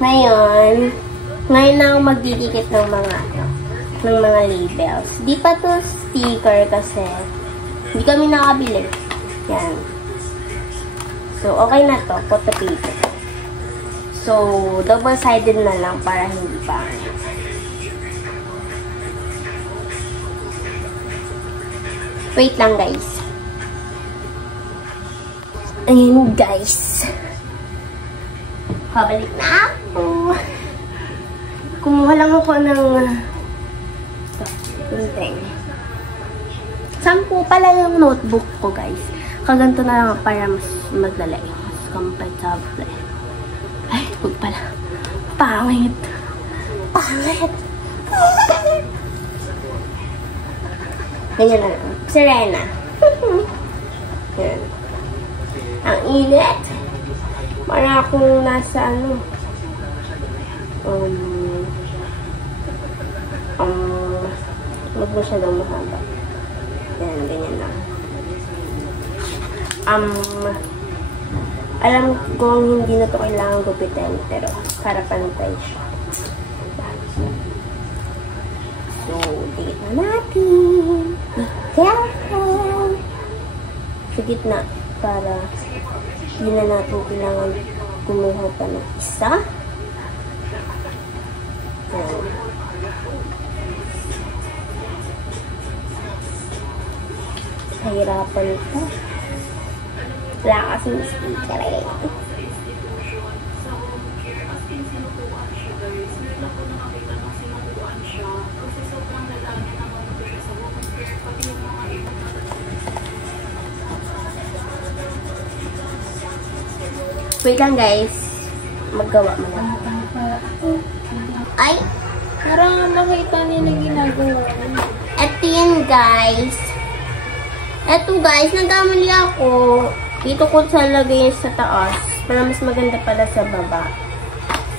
Ngayon na ako magdidikit ng mga labels. Di pa to sticker kasi hindi kami nakabili. Yan. So, okay na to. Photo paper. So, double-sided na lang para hindi pa. Wait lang, guys. Ayan, guys. Pabalik na ako. Kumuha lang ako ng kunting. 10 pala yung notebook ko, guys. Kaganto na lang para mas madali. Mas comfortable. Ay, huwag pala. Pangit. Pangit. Ganyan na lang. Serena. Yan. Ang init. Para akong nasa huwag masyadong mahaba. Yan, ganyan lang. Alam kong hindi na to kailangan gupitin, pero para pantay siya. So, dikit na natin. Careful! Sa gitna, para hindi na natin kailangan kumuha pa ng isa. Yan. Kahirapan ito. Wala kasi sticker eh. Wait lang, guys. Maggawa mo na. Ay! Parang nakita niya na ginagawa. Ito yun, guys. Ito, guys. Nagkamali ako. Dito ko sa lagay sa taas. Para mas maganda pala sa baba.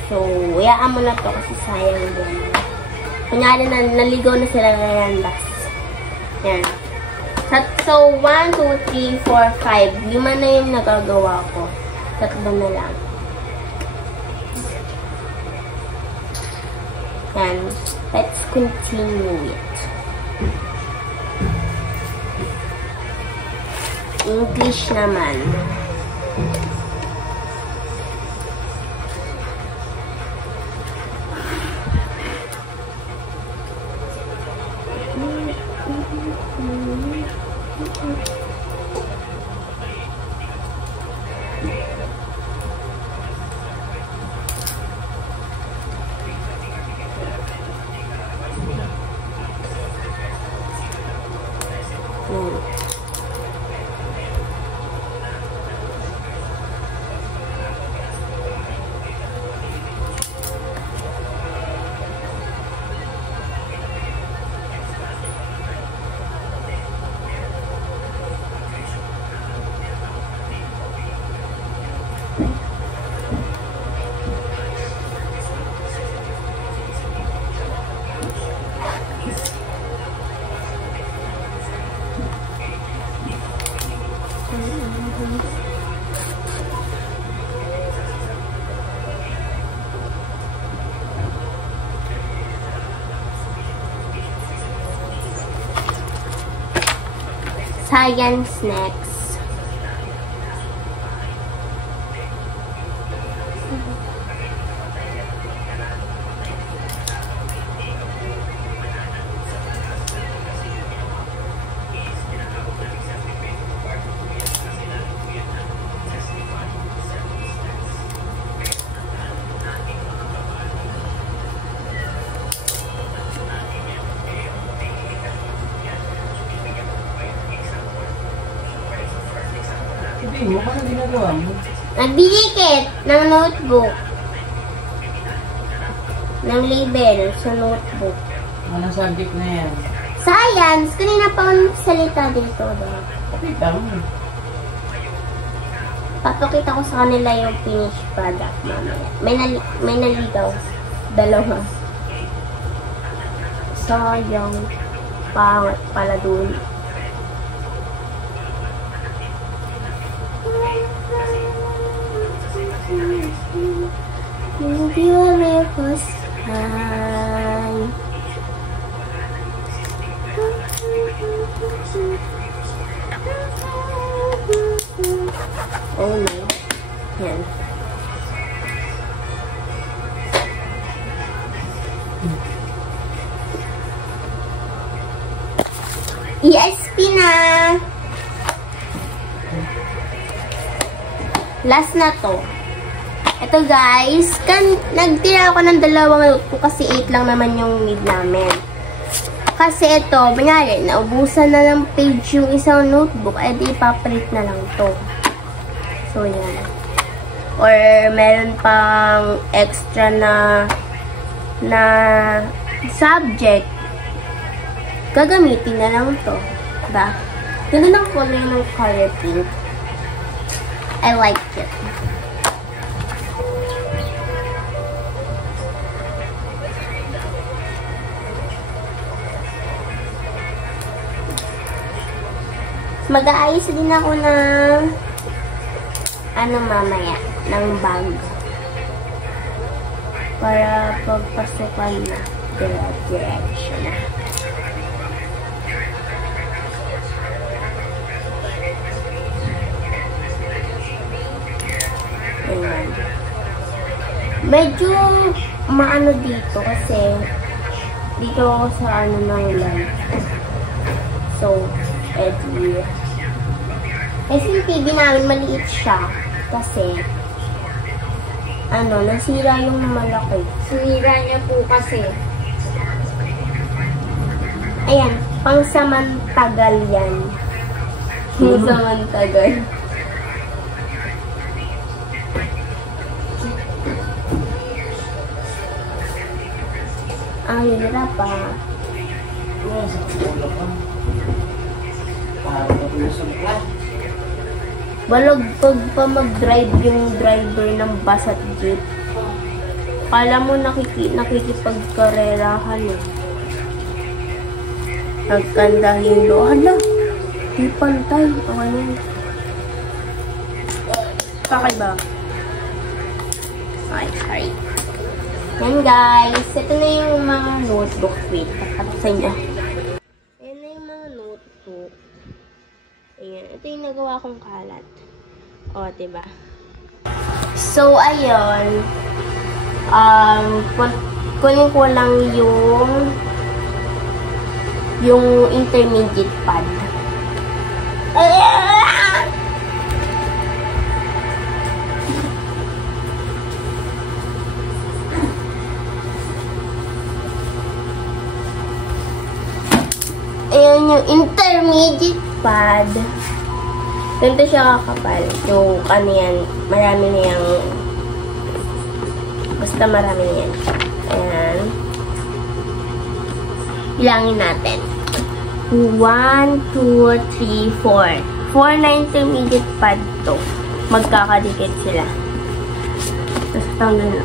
So, hayaan mo na to kasi sayang din. Kunyari na naligaw na sila ng landas. Yan. So, 1, 2, 3, 4, 5. 5 na yung nagagawa ko. 3 na lang. Yan. Let's continue it. English naman. Science next. Ano ginagawa mo? Nagdidikit ng notebook. Ng label sa notebook. Anong subject na yan? Science! Kanina pa ako nagsalita dito. Pakita mo. Papakita ko sa kanila yung finished product mamaya. May naligaw. 2. Sayang. Pangat pala dun. Hindi parehas. Hi. Oh no. Yan. ESP na. Last na to. Ito guys, nagtira ako ng dalawang notebook kasi 8 lang naman yung need namin. Kasi ito, kunyari, naubusan na ng page yung isang notebook, ay di ipapalit na lang to. So, yan. Or, meron pang extra na subject. Gagamitin na lang to. Diba? Ganun ang color ng color pink. I like it. Mag-aayos din ako ng mamaya, ng bag. Para pagpasukan na. Diretso na. Ayan. Medyo maano dito kasi dito ako sa ng live. So, edi. Kasi yung TV namin maliit siya. Kasi, nasira yung malaki. Sinira niya po kasi. Ayan, pang-samantagal yan. Pang-samantagal. Ang hirap ah. Balagpag pa mag-drive yung driver ng bus at jeep. Kala mo nakikipagkarerahan eh. Nagkandahin do. Hala, di pantay. Okay na yun. Kakaiba. Ay, sorry. Yan guys. Ito na yung mga notebook. Wait, kakatasan niya. Yan na yung mga notebook. Ayan. Ito yung nagawa kong kalat. O, diba? So, ayun. Kunin ko lang yung intermediate pad. Ayan yung intermediate pad. Ganito siya kakapal. Yung yan, marami na yung basta marami na yan. Ayan. Bilangin natin. 1, 2, 3, 4. 4 na intermediate pad to. Magkakadikit sila. Tapos tanggal na.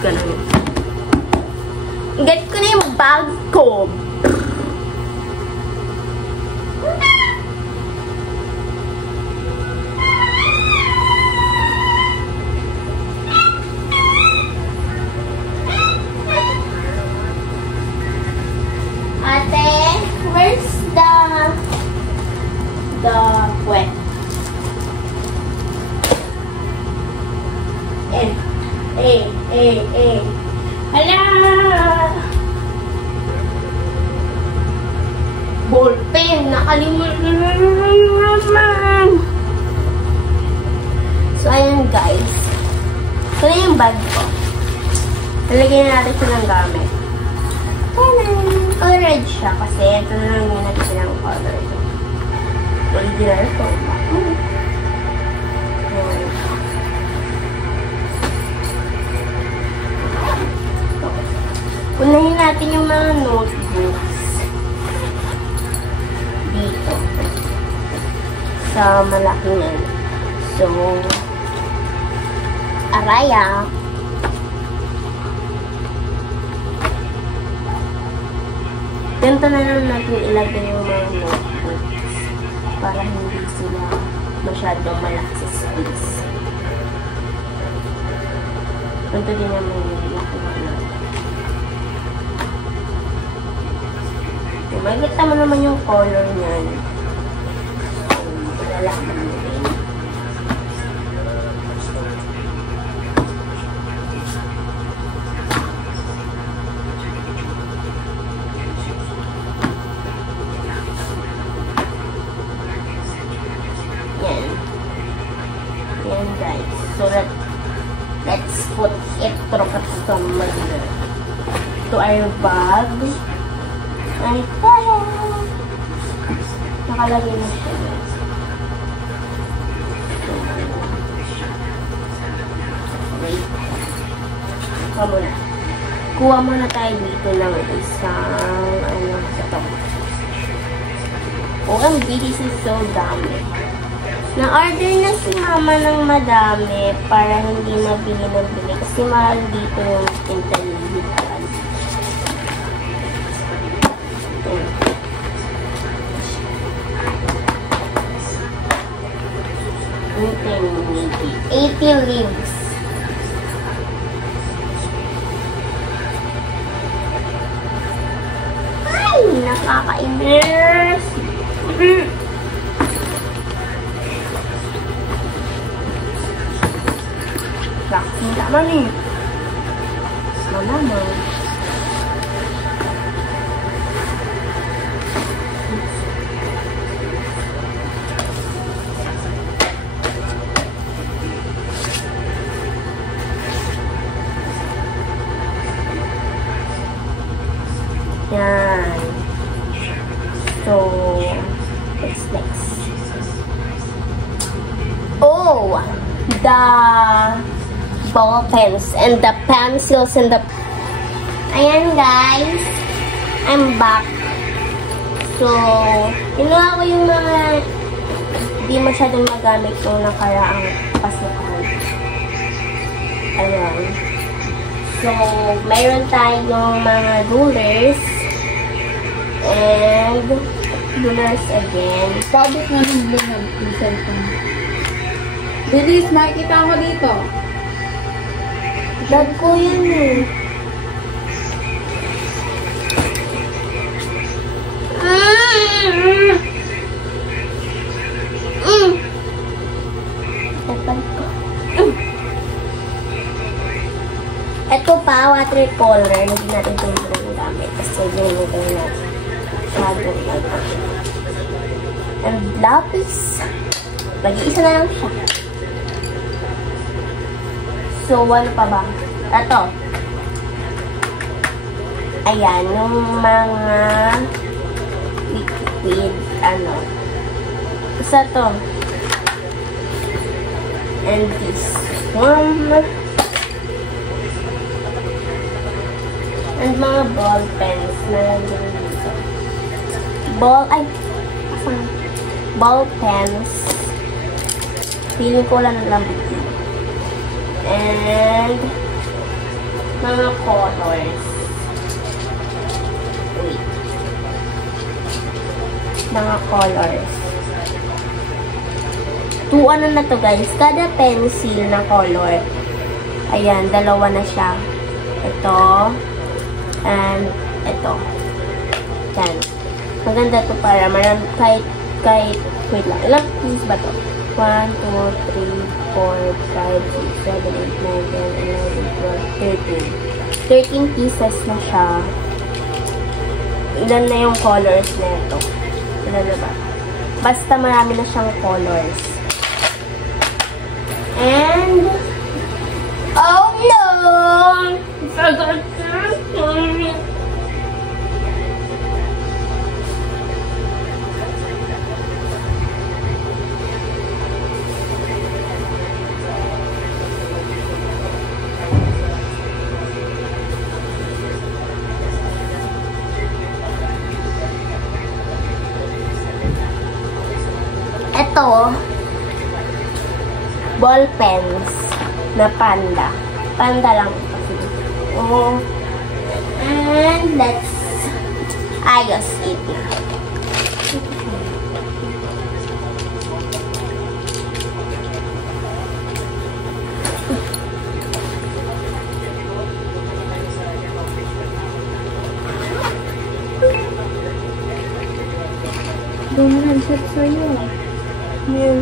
Ganun. Get ko na yung bag ko. Ate, where's the wet? Hala! Ballpen, nakalimutan naman. So, ayan guys. Ito na yung bag ko. Talagyan na natin siya ng gamit. Colored siya kasi ito na lang yung nagsilang color. Original ito. Unahin natin yung mga notebooks dito sa malaking yan. So, araya. Ganito na lang natin ilagay yung mga notebooks para hindi sila masyadong malaki sa space. Ito din naman yung nakuha na. Makikita mo naman yung color niyan. So, malalaman mo din. Yan. Yan guys. So, let's put it to our bag. Ay, tada! Nakalagay na siya. So, wait. Kuha muna tayo dito ng isang, ito. OMG, this is so dami. Na-order na si mama ng madami para hindi mabili ng bili. Kasi mahal dito yung internet. $80 leaves. Ay, nakakainis. Vaccine naman eh. Malaman. Yan. So, what's next? Oh, the ball pens and the pencils and the... Ayan guys, I'm back. So, ginawa ko yung mga di masyadong magamit yung nakaraang pasukan. Ayan. So, mayroon tayong mga rulers and rulers again. Bakit mo nung blue yung cellphone? Bilis, makikita mo dito. Bag ko yun eh. Ito pa, watercolor. Hindi natin ito yung gamit. Kasi ginagawa natin. Shadow like. And lapis. Mag-iisa na lang siya. So, ano pa ba? Ito. Ayan, yung mga liquid, isa to. And this one. And mga ball pens na lang dito. Ball pens. Feeling ko lang lang dito. And mga colors. Wait. Mga colors. Ano na to guys. Kada pencil na color. Ayan, dalawa na siya. Ito. And ito. Yan. Maganda to para marami kahit wait lang. Ilang pieces ba to? 1, 2, 3, 4, 5, 6, 7, 8, 9, 10, 11, 12, 13. 13 pieces na siya. Ilan na yung colors na ito? Ilan na ba? Basta marami na siyang colors. And oh no! Ito, ball pens na panda. Panda lang kasi. Oh. And let's ayos it na. t-shirt sa'yo. Yan.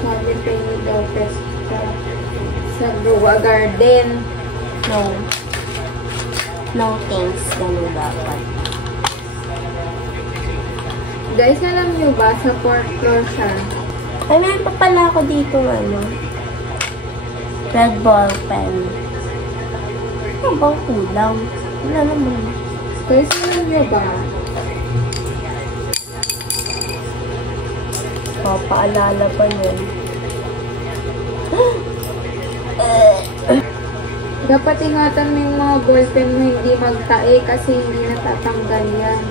Sabi kay Lopez sa Grua Garden. No. No thanks. Ganun dapat. Guys, alam nyo ba, sa 4th floor siya. Ay, meron pa pala ako dito, ano. Red ball pen. Ano bang kulang? Wala naman. Guys, alam nyo ba, paalala pa yun. dapat ingatan mo yung mga ballpen mo hindi magtae kasi hindi natatanggal yan.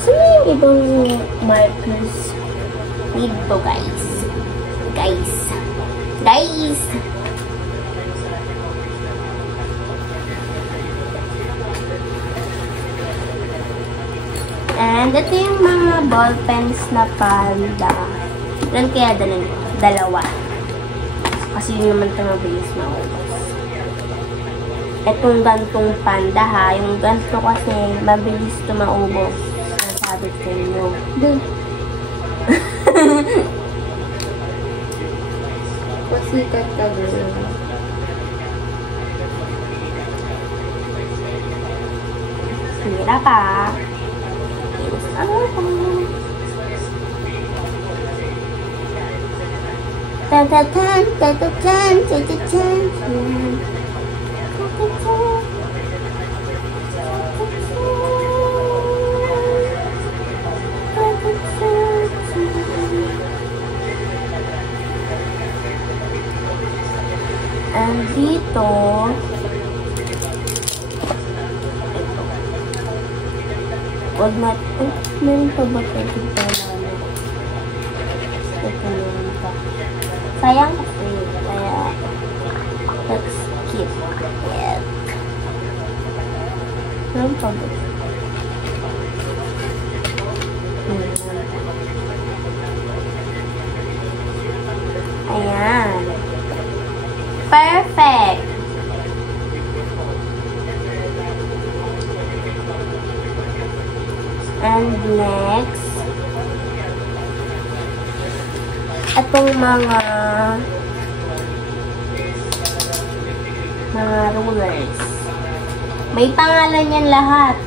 Saan na yung ibang markers? Dito, guys. Guys. And ito yung mga ball pens na panda. Ilan kaya dalawa? Kasi yun naman ito mabilis maubos. Itong gantong panda ha. Yung ganto kasi mabilis ito maubos. Sabi ko inyo. Pasikat ka, girl. Sira pa. And dito, wag na, meron pa ba ito dito namin? Ito meron pa. Sayang kasi, kaya, let's skip it. Meron pa ba? Ayan. Perfect! And next, itong mga rulers. May pangalan yan lahat.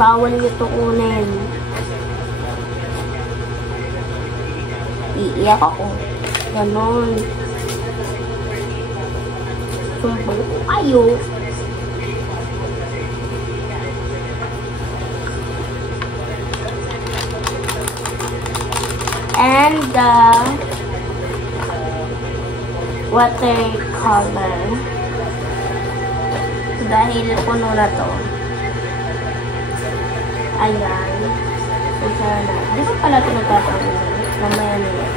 Bawal nyo tukunin. Iiyak ako. Ganon. Sumbong ko kayo. And the watercolor. Dahil puno na to. Ayan. Sana. Di ba pala ito nagkakaroon? Mamaya na yan.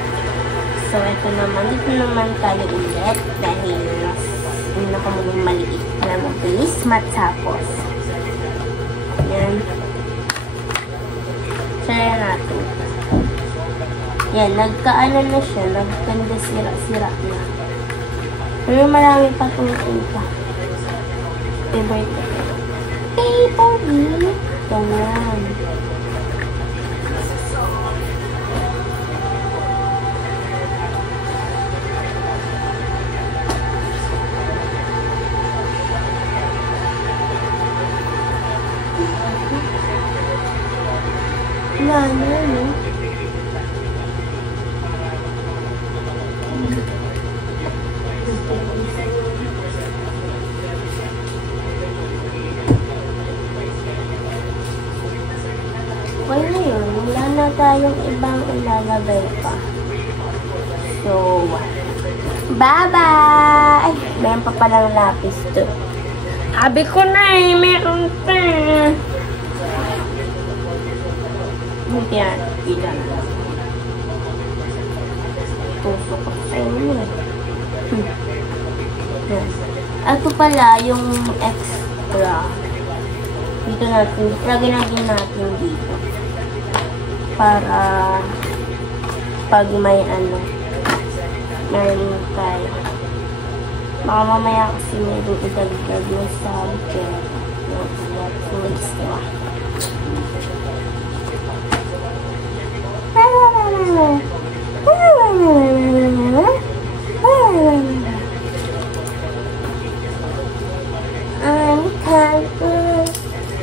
So, ito naman. Dito naman tayo ulit. Dahil mas nakamuling maliit na mabilis matapos. Ayan. Try natin. Yan, nagkaano na siya, nagkanda sira-sira na. Pero marami pa itong iba. Favorite ko. Paper. Ganyan. Ano? Okay na yun. Wala na tayong ibang ilalagay pa. So, bye-bye! Ay, meron pa palang lapis to. Sabi ko na eh, meron pa. Yan, kita na. Puso ko sa inyo eh. Yan. Ito pala yung extra. Dito natin, lagyan natin dito. Para kapag may may tayo. Baka mamaya kasi may idagdag na subject. Netflix, diba?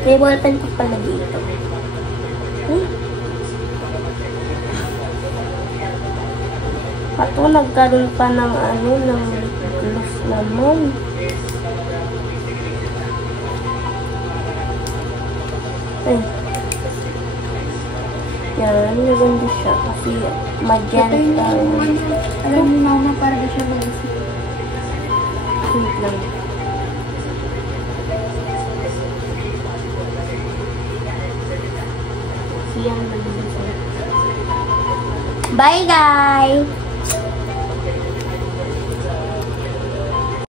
May ballpen pa pala dito. Pato, nagkaroon pa ng ng gloss naman. Ay. Yan, maganda siya kasi magenta. Alam ni mama para di siya mag-isip. Wait lang. Yan, bye guys!